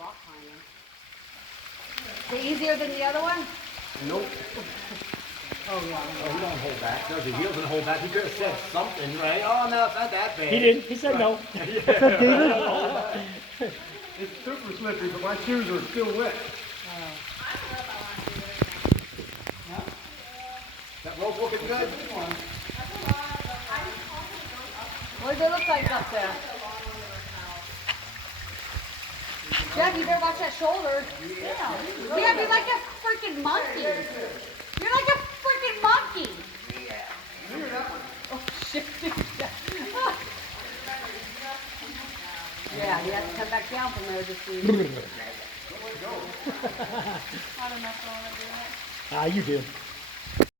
rock climbing. Is it easier than the other one? Nope. Oh, yeah. Oh, he don't hold back. Does he? He doesn't hold back. He could have said something, right? Oh, no, it's not that bad. He didn't. He said no. It's super slippery, but my shoes are still wet. That rope looking good? What does it look like up there? Jeff, you better watch that shoulder. Yeah, you're like a freaking monkey. You're like a freaking monkey. Oh, shit. Yeah, you have to come back down from there to see. Ah, you do.